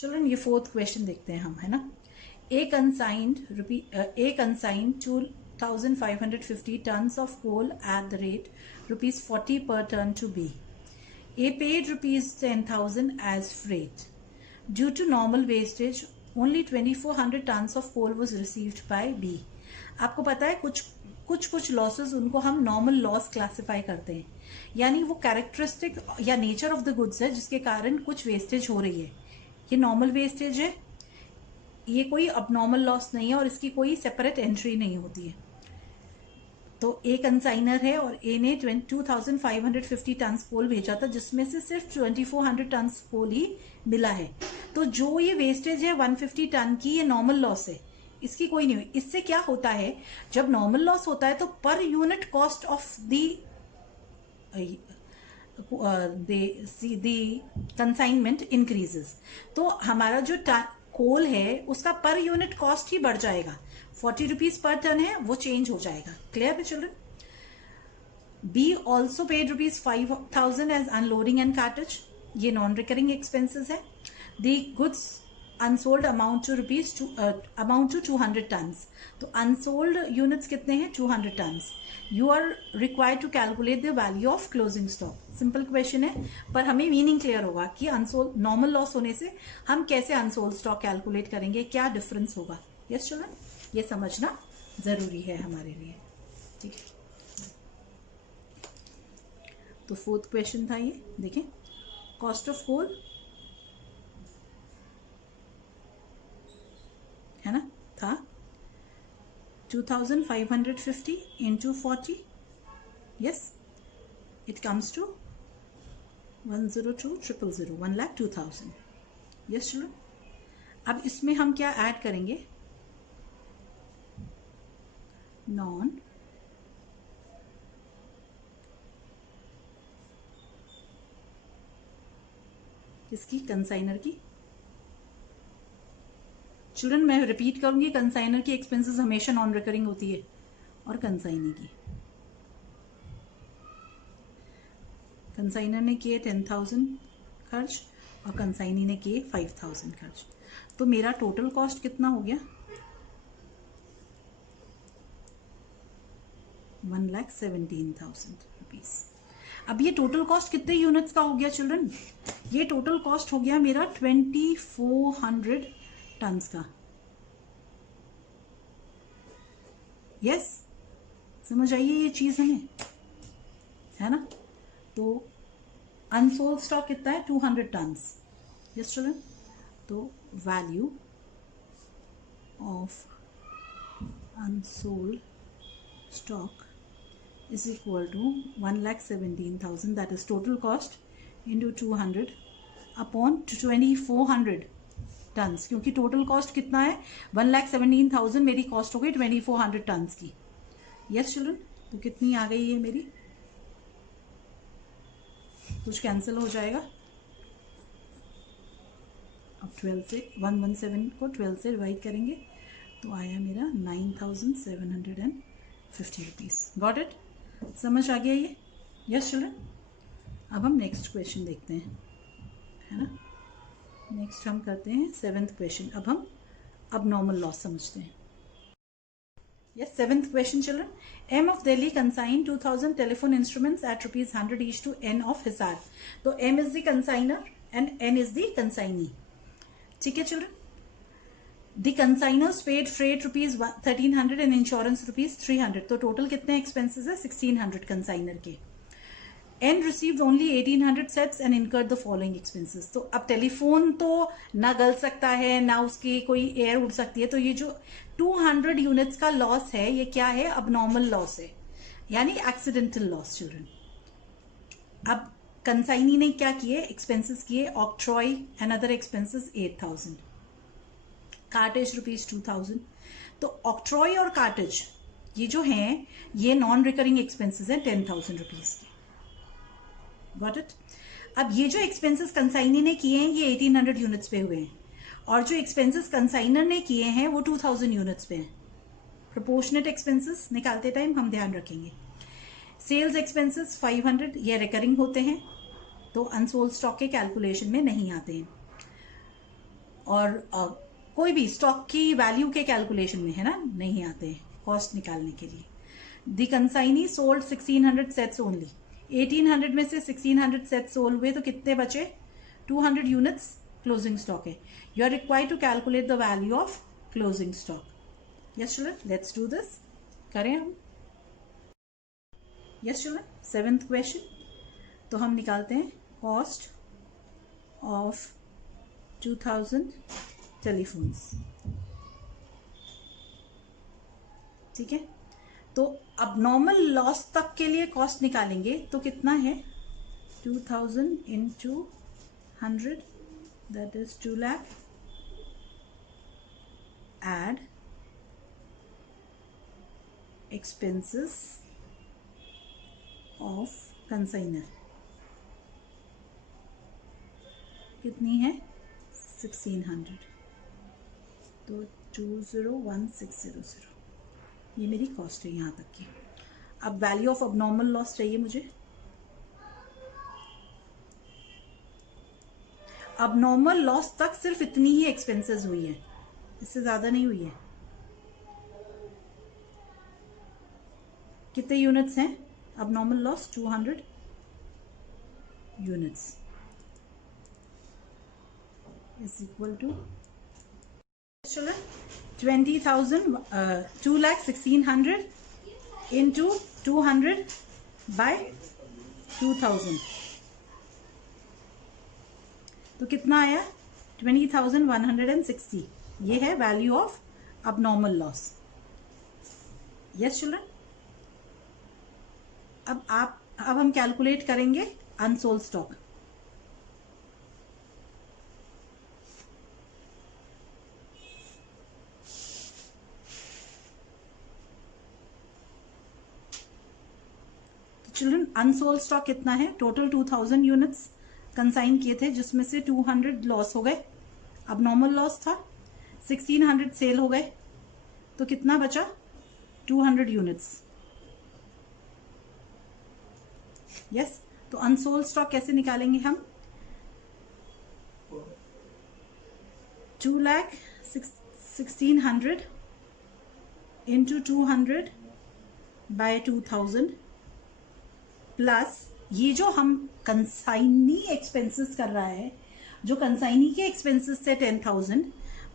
Children ये fourth question देखते हैं हम, है ना। A consigned 2,550 tons of coal at the rate rupees 40 per ton to B. A paid rupees 10,000 as freight. Due to normal wastage, only 2,400 tons of coal was received by B. आपको पता है कुछ losses उनको हम normal loss classify करते हैं, यानी वो कैरेक्टरिस्टिक या नेचर ऑफ द गुड्स है जिसके कारण कुछ वेस्टेज हो रही है। ये नॉर्मल वेस्टेज है, ये कोई अबनॉर्मल लॉस नहीं है और इसकी कोई सेपरेट एंट्री नहीं होती है। तो ए कंसाइनर है और ए ने 2,550 टन्स कोल भेजा था, जिसमें से सिर्फ 2,400 टन्स कोल ही मिला है। तो जो ये वेस्टेज है 150 टन की, ये नॉर्मल लॉस है, इसकी कोई नहीं हुई। इससे क्या होता है, जब नॉर्मल लॉस होता है तो per unit cost of the consignment increases. तो हमारा जो कोल है उसका पर यूनिट कॉस्ट ही बढ़ जाएगा। 40 रुपीज पर टन है, वो चेंज हो जाएगा। क्लियर है children? B also paid rupees 5,000 as unloading and cartage, ये नॉन रिकरिंग एक्सपेंसेस है। The goods unsold amount to 200 tons. तो अनसोल्ड यूनिट्स कितने हैं? 200 tons. You are required to calculate the value of closing stock. Simple question है, पर हमें meaning clear होगा कि अनसोल्ड नॉर्मल लॉस होने से हम कैसे अनसोल्ड स्टॉक कैलकुलेट करेंगे, क्या डिफरेंस होगा। यस चिल्ड्रन, ये समझना जरूरी है हमारे लिए। ठीक है, तो फोर्थ क्वेश्चन था ये। देखें, कॉस्ट ऑफ कोल है ना, था 2,550 into 40, yes it comes to 102,000, 1,02,000। Yes children, अब इसमें हम क्या ऐड करेंगे? नॉन किसकी? कंसाइनर की। चिल्ड्रन मैं रिपीट करूंगी, कंसाइनर की एक्सपेंसेस हमेशा नॉन रिकरिंग होती है, और कंसाइनी की। कंसाइनर ने किए 10,000 खर्च और कंसाइनी ने किए 5,000 खर्च। तो मेरा टोटल कॉस्ट कितना हो गया? 1,17,000 रुपीज। अब ये टोटल कॉस्ट कितने यूनिट्स का हो गया चिल्ड्रन? ये टोटल कॉस्ट हो गया मेरा 2,400 टन्स का। यस, समझ आइए ये चीज हमें, है ना। तो अनसोल्ड स्टॉक कितना है? 200 टन्स। यस चिल्ड्रन, तो value of unsold stock is equal to 1,17,000, that is total cost into 200 upon 2,400 turns, क्योंकि टोटल कॉस्ट कितना है? 1,17,000 मेरी कॉस्ट हो गई 2,400 टन्स की। यस चिल्ड्रन, तो कितनी आ गई है मेरी? कुछ कैंसिल हो जाएगा। अब 12 से 117 को 12 से डिवाइड करेंगे तो आया मेरा 9,750 रुपीज़। Got it? समझ आ गया ये? यस चिल्ड्रन, अब हम नेक्स्ट क्वेश्चन देखते हैं, है ना। नेक्स्ट हम करते हैं 7th क्वेश्चन। अब हम अब नॉर्मल लॉस समझते हैं। Yes, 7th question children. M of Delhi consign 2,000 telephone instruments at ₹100 each to N of Hisar. तो M is the consignor and N is the consignee. ठीक है children, The consigners paid freight rupees 1,300 and insurance rupees 300. तो total कितने expenses है? 1,600 consignor के। N received only 1,800 sets and incurred the following expenses. तो अब telephone तो ना गल सकता है ना उसकी कोई एयर उड़ सकती है, तो ये जो 200 यूनिट्स का लॉस है ये क्या है? अब नॉर्मल लॉस है, यानी एक्सीडेंटल लॉस चिल्ड्रन। अब कंसाइनी ने क्या किए? एक्सपेंसेस किए, octroi and other expenses 8,000, cartage rupees 2,000। तो ऑक्ट्रॉय और कार्टेज ये जो हैं ये नॉन रिकरिंग एक्सपेंसेस हैं 10,000 रुपीज के। Got it? अब ये जो एक्सपेंसेस कंसाइनी ने किए हैं ये 1,800 यूनिट्स पे हुए हैं, और जो एक्सपेंसेस कंसाइनर ने किए हैं वो 2,000 यूनिट्स पे हैं। प्रोपोर्शनेट एक्सपेंसेस निकालते टाइम हम ध्यान रखेंगे। सेल्स एक्सपेंसेस 500 ये रिकरिंग होते हैं, तो अनसोल्ड स्टॉक के कैलकुलेशन में नहीं आते हैं। और कोई भी स्टॉक की वैल्यू के कैलकुलेशन में, है ना, नहीं आते हैं कॉस्ट निकालने के लिए। The consignee sold 1600 sets only. 1800 में से 1600 सेट्स सोल्ड हुए तो कितने बचे? 200 यूनिट्स क्लोजिंग स्टॉक है। You are required to calculate the value of closing stock. Yes children, let's do this. करें हम। Yes children, 7th question. तो हम निकालते हैं कॉस्ट ऑफ 2000 टेलीफोन्स। ठीक है, तो अब नॉर्मल लॉस तक के लिए कॉस्ट निकालेंगे तो कितना है? 2000 into 100, that is 2 lakh, add expenses of consignor कितनी है? 1600, तो 201600, ये मेरी कॉस्ट है यहाँ तक की। अब वैल्यू ऑफ अबनॉर्मल लॉस चाहिए मुझे। अबनॉर्मल लॉस तक सिर्फ इतनी ही एक्सपेंसेस हुई है, इससे ज़्यादा नहीं हुई है। कितने यूनिट्स हैं? Abnormal loss 200 units is equal to, चलो 20,000, 2,16,00,000 इंटू 200 बाय 2000, तो कितना आया? 20,160। ये है value of abnormal loss. Yes children, अब हम कैलकुलेट करेंगे unsold stock. Children, unsold stock कितना है? टोटल 2000 यूनिट्स कंसाइन किए थे, जिसमें से 200 लॉस हो गए, अब नॉर्मल लॉस था। 1600 सेल हो गए, तो कितना बचा? 200 यूनिट्स। यस, तो अनसोल्ड स्टॉक कैसे निकालेंगे हम? 2,16,00,000 इंटू 200 बाय 2000 प्लस ये जो हम कंसाइनी एक्सपेंसेस कर रहा है, जो कंसाइनी के एक्सपेंसेस थे 10,000,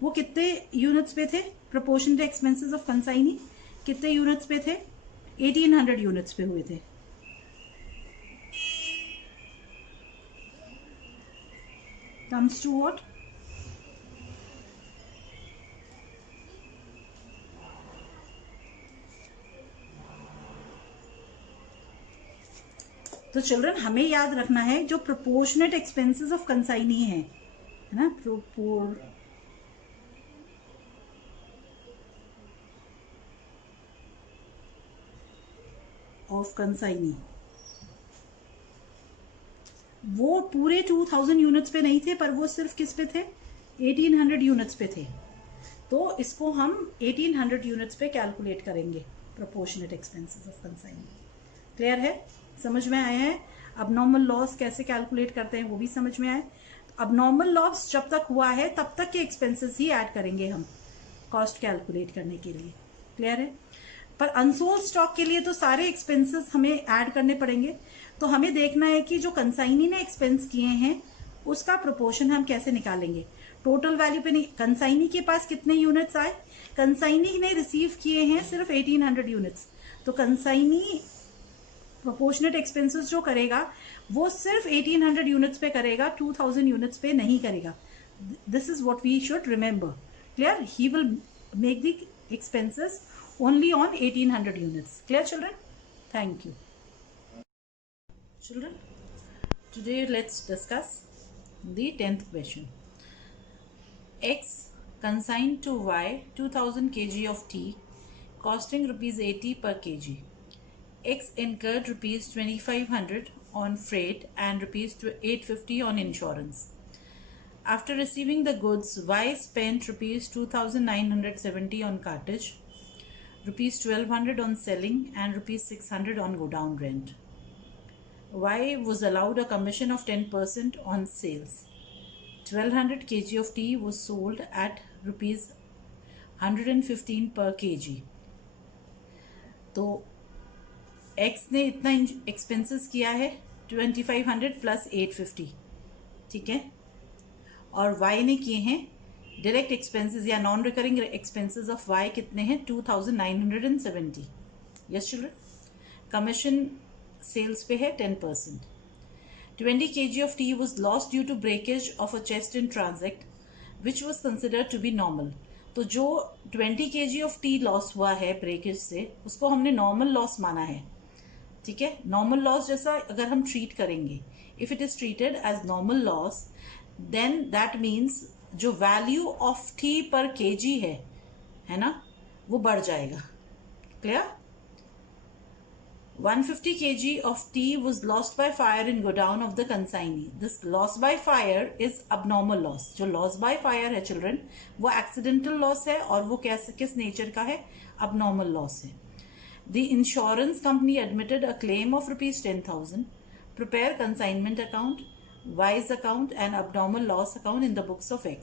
वो कितने यूनिट्स पे थे? प्रोपोर्शनल एक्सपेंसेस ऑफ कंसाइनी कितने यूनिट्स पे थे? 1800 यूनिट्स पे हुए थे। Comes to what? तो चिल्ड्रन, हमें याद रखना है जो प्रोपोर्शनेट एक्सपेंसेस ऑफ कंसाइनी है ना, प्रोपोर ऑफ कंसाइनी, वो पूरे 2000 यूनिट्स पे नहीं थे, पर वो सिर्फ किस पे थे? 1800 यूनिट्स पे थे। तो इसको हम 1800 यूनिट्स पे कैलकुलेट करेंगे proportionate expenses of consignee. Clear है? समझ में आया है? अब नॉर्मल लॉस कैसे कैलकुलेट करते हैं वो भी समझ में आए। अब नॉर्मल लॉस जब तक हुआ है तब तक के एक्सपेंसेस ही ऐड करेंगे हम कॉस्ट कैलकुलेट करने के लिए। क्लियर है? पर अनसोल्ड स्टॉक के लिए तो सारे एक्सपेंसेस हमें ऐड करने पड़ेंगे। तो हमें देखना है कि जो कंसाइनी ने एक्सपेंस किए हैं उसका प्रोपोर्शन हम कैसे निकालेंगे। टोटल वैल्यू पे नहीं, कंसाइनी के पास कितने यूनिट्स आए? कंसाइनी ने रिसीव किए हैं सिर्फ 1800 यूनिट्स, तो कंसाइनी प्रोपोर्शनेट एक्सपेंसेस जो करेगा वो सिर्फ 1800 यूनिट्स पे करेगा, 2000 यूनिट्स पे नहीं करेगा। This is what we should remember. Clear? He will make the expenses only on 1800 units. Clear children? Thank you. Children, today let's discuss the 10th question. X consigned to Y 2000 kg of tea costing rupees 80 per kg. X incurred rupees 2500 on freight and rupees 850 on insurance. After receiving the goods, Y spent rupees 2970 on cartage, rupees 1200 on selling and rupees 600 on godown rent. Y was allowed a commission of 10% on sales. 1200 kg of tea was sold at rupees 115 per kg. तो x ने इतना expenses किया है 2500 plus 850, ठीक है, और Y ने किए हैं डायरेक्ट एक्सपेंसेस या non recurring expenses of Y कितने हैं 2970. Yes children. कमीशन सेल्स पे है 10%. 20 kg of tea was lost due to breakage of a chest in transit, which was considered to be normal. तो जो 20 kg of tea लॉस हुआ है breakage से, उसको हमने नॉर्मल लॉस माना है, ठीक है. नॉर्मल लॉस जैसा अगर हम ट्रीट करेंगे, if it is treated as normal loss, then that means जो value of T per kg है ना, वो बढ़ जाएगा. Clear. 150 kg of tea was lost by fire in godown of the consignee. This loss by fire is abnormal loss. जो loss by fire है children, वो accidental loss है और वो किस nature का है, abnormal loss है. The insurance company admitted a claim of rupees 10,000. Prepare consignment account, wise account and abnormal loss account in the books of X.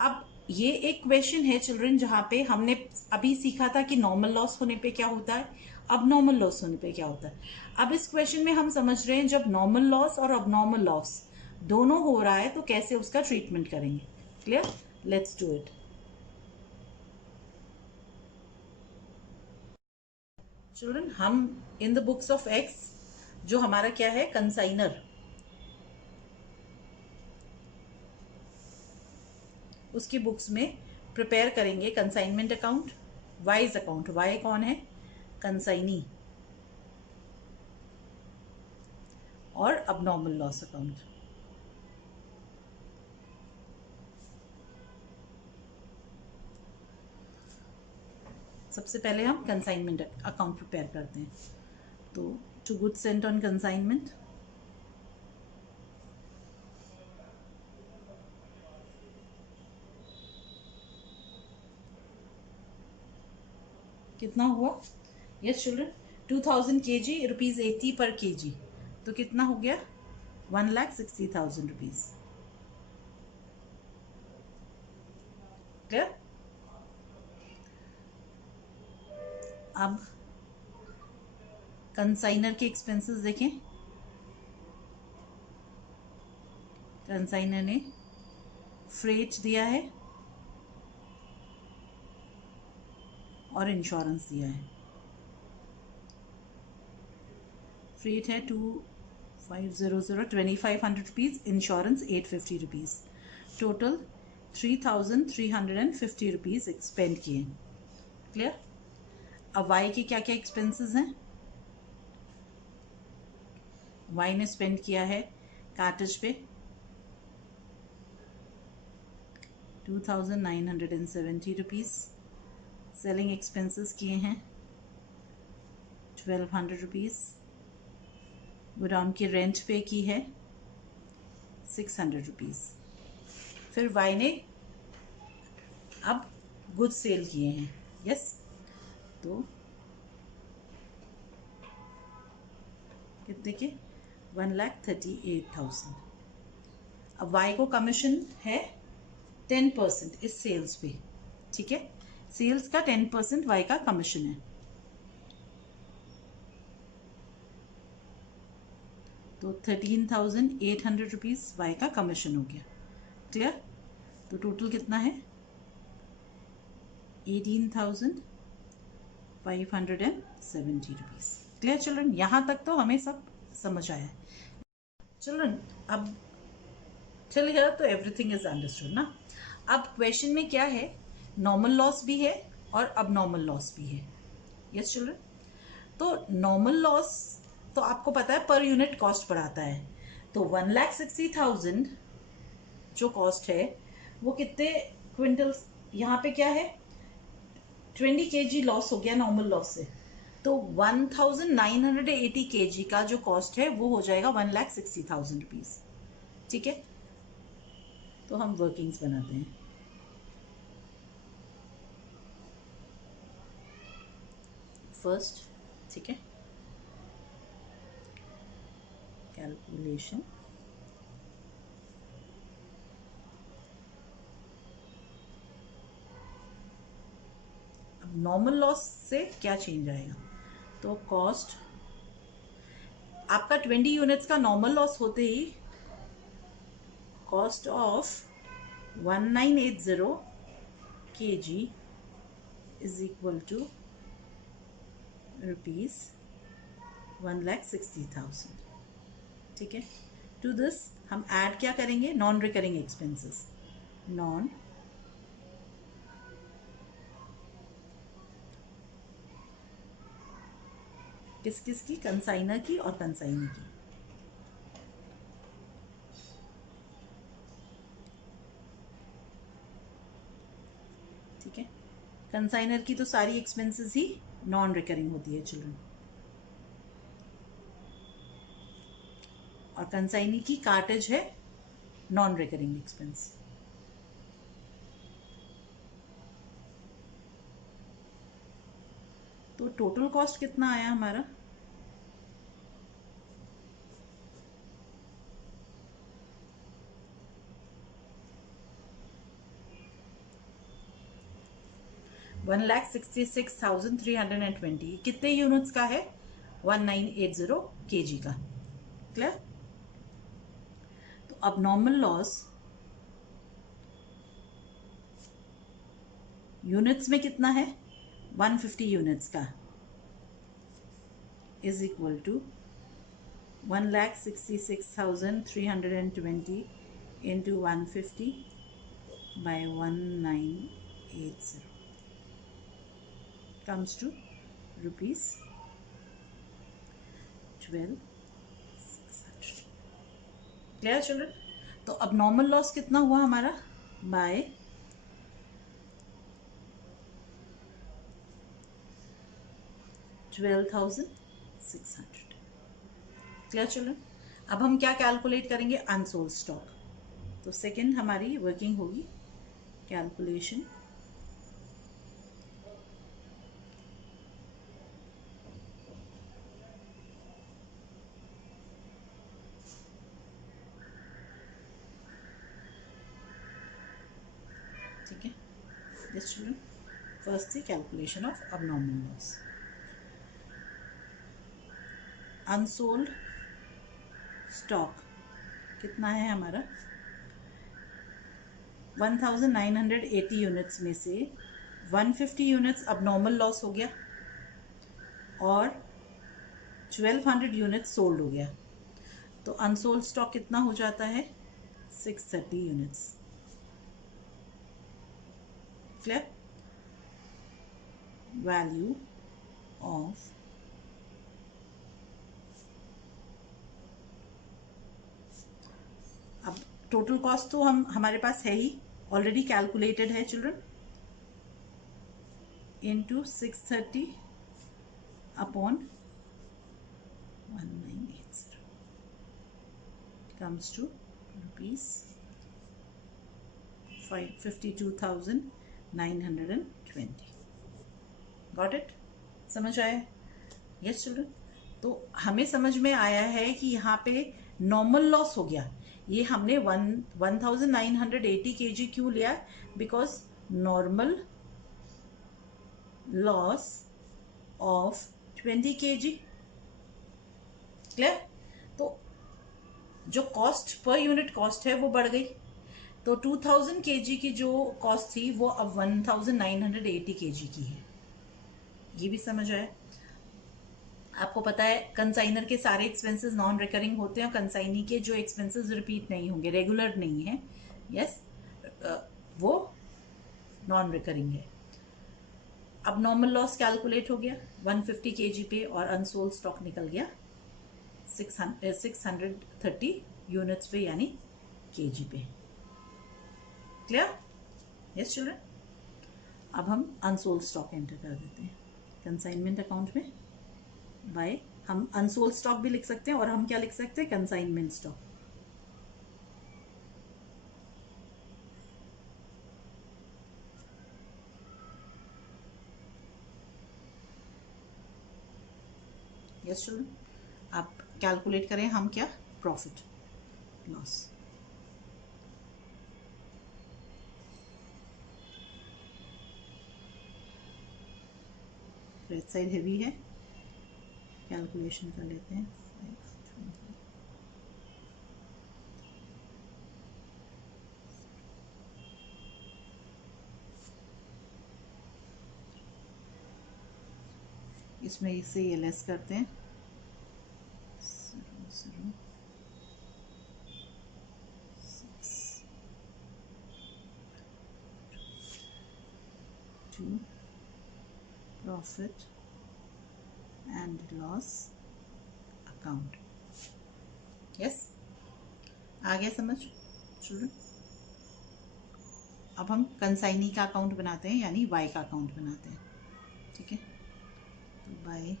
अब ये एक क्वेश्चन है चिल्ड्रन जहाँ पे हमने अभी सीखा था कि नॉर्मल लॉस होने पे क्या होता है, अब नॉर्मल लॉस होने पे क्या होता है. अब इस क्वेश्चन में हम समझ रहे हैं जब नॉर्मल लॉस और अब नॉर्मल लॉस दोनों हो रहा है तो कैसे उसका ट्रीटमेंट करेंगे. Clear. Let's do it. Children हम in the books of X, जो हमारा क्या है कंसाइनर, उसकी बुक्स में प्रिपेयर करेंगे consignment account, Y's account. Y कौन है, कंसाइनी, और अबनॉर्मल लॉस अकाउंट. सबसे पहले हम कंसाइनमेंट अकाउंट प्रिपेयर करते हैं. तो to goods sent on consignment, कितना हुआ. Yes children. 2000 kg रुपीज 80 पर kg, तो कितना हो गया 1,60,000 रुपीज. क्लियर. अब कंसाइनर के एक्सपेंसेस देखें. कंसाइनर ने फ्रेट दिया है और इंश्योरेंस दिया है. फ्रेट है 2500 2500 rupees, insurance 850 rupees, total 3,350 rupees expand किए. क्लियर. अब वाई के क्या क्या एक्सपेंसेस हैं. वाई ने स्पेंड किया है कार्टेज पे 2,970 रुपीज़. सेलिंग एक्सपेंसेस किए हैं 1,200 रुपीज़. गोडाउन की रेंट पे की है 600 रुपीज़. फिर वाई ने अब गुड्स सेल किए हैं. यस. तो कितने के 1,38,000. अब वाई को कमीशन है 10% इस सेल्स पे, ठीक है. सेल्स का 10% वाई का कमीशन है. तो 13,800 रुपीज़ वाई का कमीशन हो गया. क्लियर. तो टोटल कितना है 18,570 रुपीज़. Clear children. यहाँ तक तो हमें सब समझ आया है. चिल्ड्रन अब टिल हियर तो एवरीथिंग इज अंडरस्टूड ना. अब क्वेश्चन में क्या है, नॉर्मल लॉस भी है और अब नॉर्मल लॉस भी है. Yes children. तो नॉर्मल लॉस तो आपको पता है पर यूनिट कॉस्ट बढ़ाता है. तो 1,60,000 जो कॉस्ट है वो कितने क्विंटल्स, यहाँ पे क्या है 20 kg लॉस हो गया नॉर्मल लॉस से, तो 1,980 kg का जो कॉस्ट है वो हो जाएगा 1,60,000 रुपीज़. ठीक है. तो हम वर्किंग्स बनाते हैं. फर्स्ट, ठीक है, कैलकुलेशन नॉर्मल लॉस से क्या चेंज आएगा? तो कॉस्ट आपका 20 यूनिट्स का नॉर्मल लॉस होते ही cost of 1980 kg is equal to rupees 1,60,000। ठीक है, टू दिस हम ऐड क्या करेंगे? Non recurring expenses. नॉन किस किस की? कंसाइनर की और कंसाइनी की। ठीक है, कंसाइनर की तो सारी एक्सपेंसेस ही नॉन रिकरिंग होती है चिल्ड्रन, और कंसाइनी की कार्टेज है नॉन रिकरिंग एक्सपेंस। तो टोटल कॉस्ट कितना आया हमारा? $1,66,320। कितने यूनिट्स का है? 1980 kg का। क्लियर? तो अब नॉर्मल लॉस यूनिट्स में कितना है? 150 यूनिट्स का is equal to 1,66,320 into 150 by 1980 comes to rupees 12,600। Clear children? तो अब नॉर्मल लॉस कितना हुआ हमारा? बाय 12,600। Clear children? अब हम क्या कैलकुलेट करेंगे? Unsold stock. तो सेकेंड हमारी वर्किंग होगी कैलकुलेशन ठीक है, यस चिल्ड्रन। फर्स्ट थी calculation of abnormal loss. Unsold stock कितना है हमारा? 1980 यूनिट्स में से 150 यूनिट्स अबनॉर्मल लॉस हो गया और 1200 यूनिट्स सोल्ड हो गया। तो अनसोल्ड स्टॉक कितना हो जाता है? 630 यूनिट्स। क्लियर? वैल्यू ऑफ अब टोटल कॉस्ट तो हमारे पास है ही, ऑलरेडी कैलकुलेटेड है children, into 630 upon 1980 comes to rupees 52,920। Got it? समझ आया? Yes children. तो हमें समझ में आया है कि यहाँ पे नॉर्मल लॉस हो गया। ये हमने 1980 kg क्यों लिया? Because normal loss of 20 kg। Clear? तो जो कॉस्ट पर यूनिट कॉस्ट है वो बढ़ गई, तो 2000 kg की जो कॉस्ट थी वो अब 1980 kg की है। ये भी समझ आया? आपको पता है कंसाइनर के सारे एक्सपेंसेस नॉन रिकरिंग होते हैं और कंसाइनी के जो एक्सपेंसेस रिपीट नहीं होंगे, रेगुलर नहीं है, यस, वो नॉन रिकरिंग है। अब नॉर्मल लॉस कैलकुलेट हो गया 150 kg पे और अनसोल्ड स्टॉक निकल गया 630 यूनिट्स पे यानी kg पे। क्लियर? Yes children. अब हम अनसोल्ड स्टॉक एंटर कर देते हैं कंसाइनमेंट अकाउंट में बाय, हम अनसोल्ड स्टॉक भी लिख सकते हैं और हम क्या लिख सकते हैं? Consignment stock. Yes children. आप कैलकुलेट करें हम क्या? Profit loss. Credit side heavy है, कैलकुलेशन कर लेते हैं। इसमें इसे ये लेस करते हैं, 0.062 profit and loss account. Yes, आ गया समझ चिल्ड्रन? अब हम कंसाइनी का अकाउंट बनाते हैं, यानी वाई का अकाउंट बनाते हैं। ठीक है, तो बाय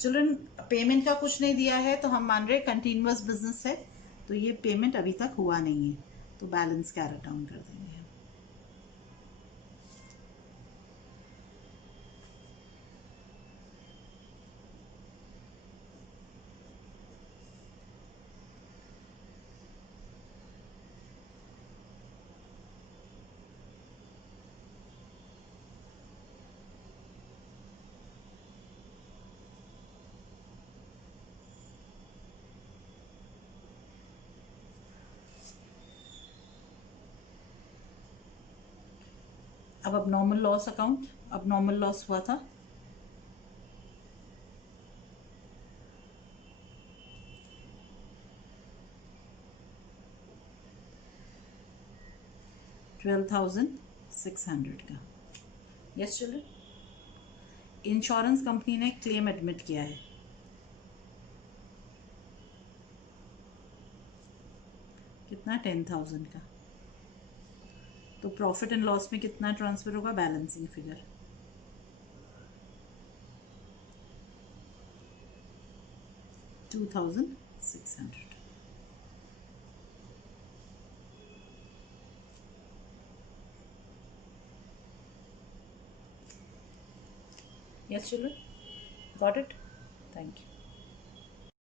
चिल्ड्रन। पेमेंट का कुछ नहीं दिया है तो हम मान रहे कंटिन्यूअस बिजनेस है, तो ये पेमेंट अभी तक हुआ नहीं है, तो बैलेंस कैरी डाउन कर देंगे। अब नॉर्मल लॉस अकाउंट, अब नॉर्मल लॉस हुआ था 12,600 का। यस चिल्ड्रन, इंश्योरेंस कंपनी ने क्लेम एडमिट किया है, कितना 10,000 का। तो प्रॉफिट एंड लॉस में कितना ट्रांसफर होगा, balancing figure 2,600। Yes children, got it? Thank you.